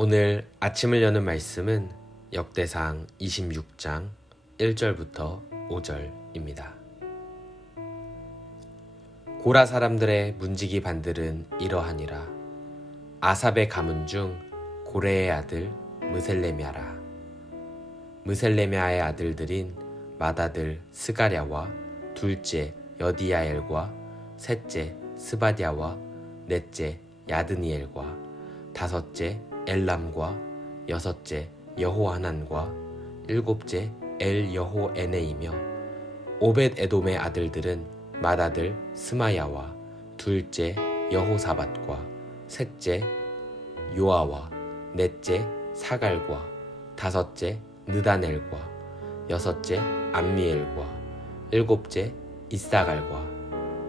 오늘 아침을 여는 말씀은 역대상 26장 1절부터 5절입니다. 고라 사람들의 문지기 반들은 이러하니라. 아삽의 가문 중 고레의 아들 무셀레미아라. 무셀레미아의 아들들인 맏아들 스가랴와 둘째 여디야엘과 셋째 스바디아와 넷째 야드니엘과 다섯째 엘람과 여섯째 여호하난과 일곱째 엘여호에네이며 오벳 에돔의 아들들은 맏아들 스마야와 둘째 여호사밧과 셋째 요아와 넷째 사갈과 다섯째 느다넬과 여섯째 암미엘과 일곱째 이사갈과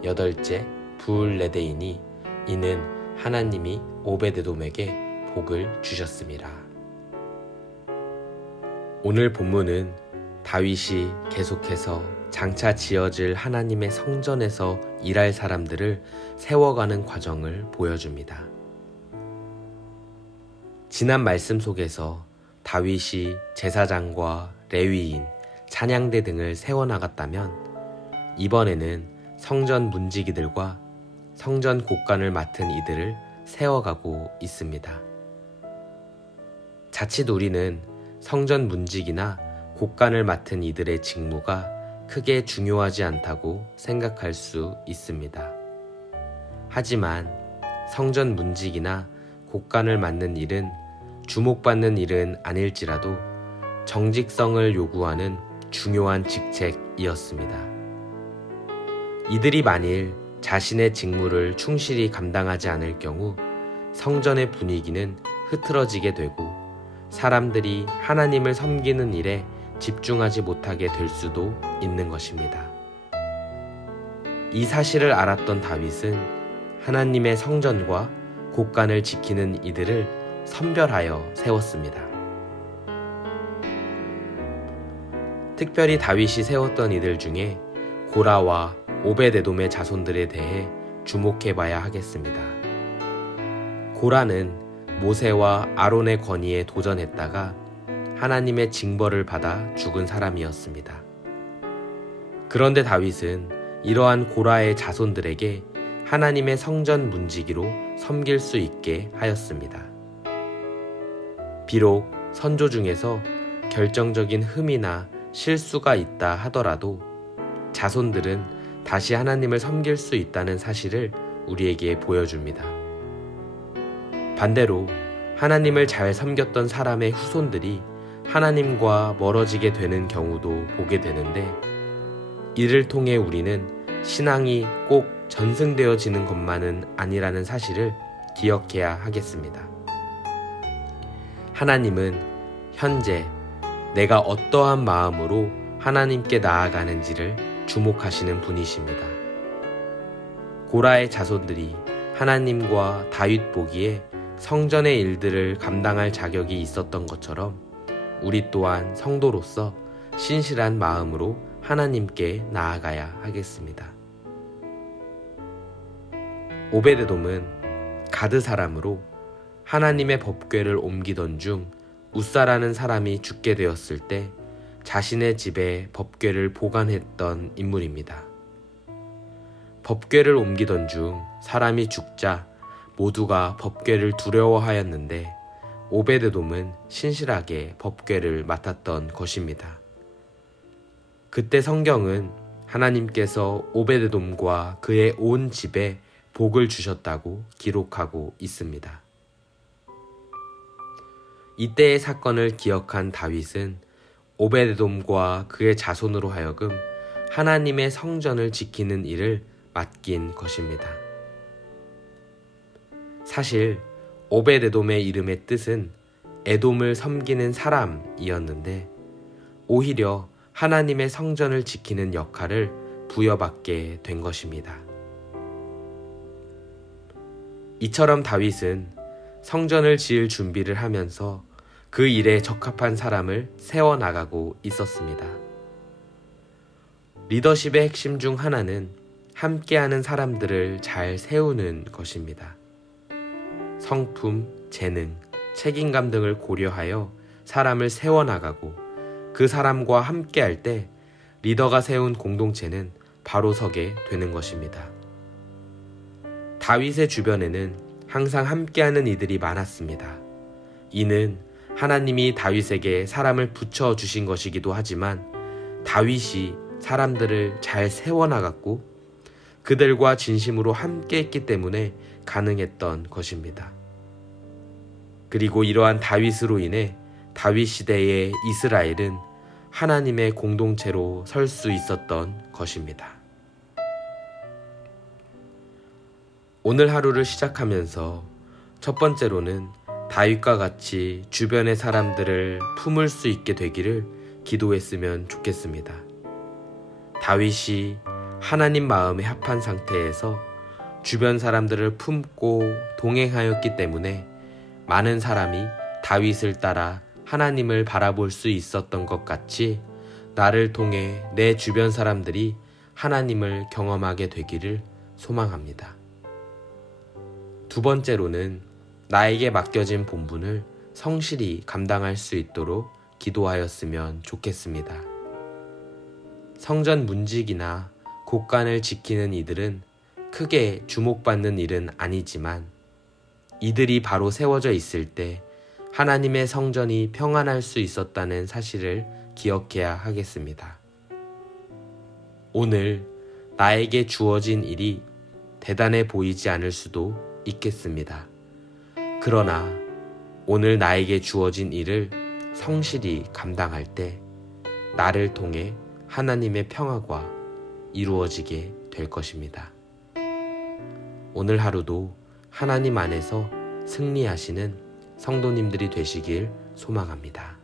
여덟째 부울레데이니 이는 하나님이 오벳에돔에게 복을 주셨음이라. 오늘 본문은 다윗이 계속해서 장차 지어질 하나님의 성전에서 일할 사람들을 세워가는 과정을 보여줍니다. 지난 말씀 속에서 다윗이 제사장과 레위인, 찬양대 등을 세워나갔다면 이번에는 성전 문지기들과 성전 곡간을 맡은 이들을 세워가고 있습니다. 자칫 우리는 성전 문지기나 곡간을 맡은 이들의 직무가 크게 중요하지 않다고 생각할 수 있습니다. 하지만 성전 문지기나 곡간을 맡는 일은 주목받는 일은 아닐지라도 정직성을 요구하는 중요한 직책이었습니다. 이들이 만일 자신의 직무를 충실히 감당하지 않을 경우 성전의 분위기는 흐트러지게 되고 사람들이 하나님을 섬기는 일에 집중하지 못하게 될 수도 있는 것입니다. 이 사실을 알았던 다윗은 하나님의 성전과 곡간을 지키는 이들을 선별하여 세웠습니다. 특별히 다윗이 세웠던 이들 중에 고라와 오벳에돔의 자손들에 대해 주목해봐야 하겠습니다. 고라는 모세와 아론의 권위에 도전했다가 하나님의 징벌을 받아 죽은 사람이었습니다. 그런데 다윗은 이러한 고라의 자손들에게 하나님의 성전 문지기로 섬길 수 있게 하였습니다. 비록 선조 중에서 결정적인 흠이나 실수가 있다 하더라도 자손들은 다시 하나님을 섬길 수 있다는 사실을 우리에게 보여줍니다. 반대로 하나님을 잘 섬겼던 사람의 후손들이 하나님과 멀어지게 되는 경우도 보게 되는데 이를 통해 우리는 신앙이 꼭 전승되어지는 것만은 아니라는 사실을 기억해야 하겠습니다. 하나님은 현재 내가 어떠한 마음으로 하나님께 나아가는지를 주목하시는 분이십니다. 고라의 자손들이 하나님과 다윗 보기에 성전의 일들을 감당할 자격이 있었던 것처럼 우리 또한 성도로서 신실한 마음으로 하나님께 나아가야 하겠습니다. 오벳에돔은 가드 사람으로 하나님의 법궤를 옮기던 중 웃사라는 사람이 죽게 되었을 때 자신의 집에 법궤를 보관했던 인물입니다. 법궤를 옮기던 중 사람이 죽자 모두가 법궤를 두려워하였는데 오벳에돔은 신실하게 법궤를 맡았던 것입니다. 그때 성경은 하나님께서 오벳에돔과 그의 온 집에 복을 주셨다고 기록하고 있습니다. 이때의 사건을 기억한 다윗은 오벳에돔과 그의 자손으로 하여금 하나님의 성전을 지키는 일을 맡긴 것입니다. 사실 오벳에돔의 이름의 뜻은 에돔을 섬기는 사람이었는데 오히려 하나님의 성전을 지키는 역할을 부여받게 된 것입니다. 이처럼 다윗은 성전을 지을 준비를 하면서 그 일에 적합한 사람을 세워나가고 있었습니다. 리더십의 핵심 중 하나는 함께하는 사람들을 잘 세우는 것입니다. 성품, 재능, 책임감 등을 고려하여 사람을 세워나가고 그 사람과 함께할 때 리더가 세운 공동체는 바로 서게 되는 것입니다. 다윗의 주변에는 항상 함께하는 이들이 많았습니다. 이는 하나님이 다윗에게 사람을 붙여주신 것이기도 하지만 다윗이 사람들을 잘 세워나갔고 그들과 진심으로 함께했기 때문에 가능했던 것입니다. 그리고 이러한 다윗으로 인해 다윗 시대의 이스라엘은 하나님의 공동체로 설 수 있었던 것입니다. 오늘 하루를 시작하면서 첫 번째로는 다윗과 같이 주변의 사람들을 품을 수 있게 되기를 기도했으면 좋겠습니다. 다윗이 하나님 마음에 합한 상태에서 주변 사람들을 품고 동행하였기 때문에 많은 사람이 다윗을 따라 하나님을 바라볼 수 있었던 것 같이 나를 통해 내 주변 사람들이 하나님을 경험하게 되기를 소망합니다. 두 번째로는 나에게 맡겨진 본분을 성실히 감당할 수 있도록 기도하였으면 좋겠습니다. 성전 문직이나 곳간을 지키는 이들은 크게 주목받는 일은 아니지만 이들이 바로 세워져 있을 때 하나님의 성전이 평안할 수 있었다는 사실을 기억해야 하겠습니다. 오늘 나에게 주어진 일이 대단해 보이지 않을 수도 있겠습니다. 그러나 오늘 나에게 주어진 일을 성실히 감당할 때 나를 통해 하나님의 평화가 이루어지게 될 것입니다. 오늘 하루도 하나님 안에서 승리하시는 성도님들이 되시길 소망합니다.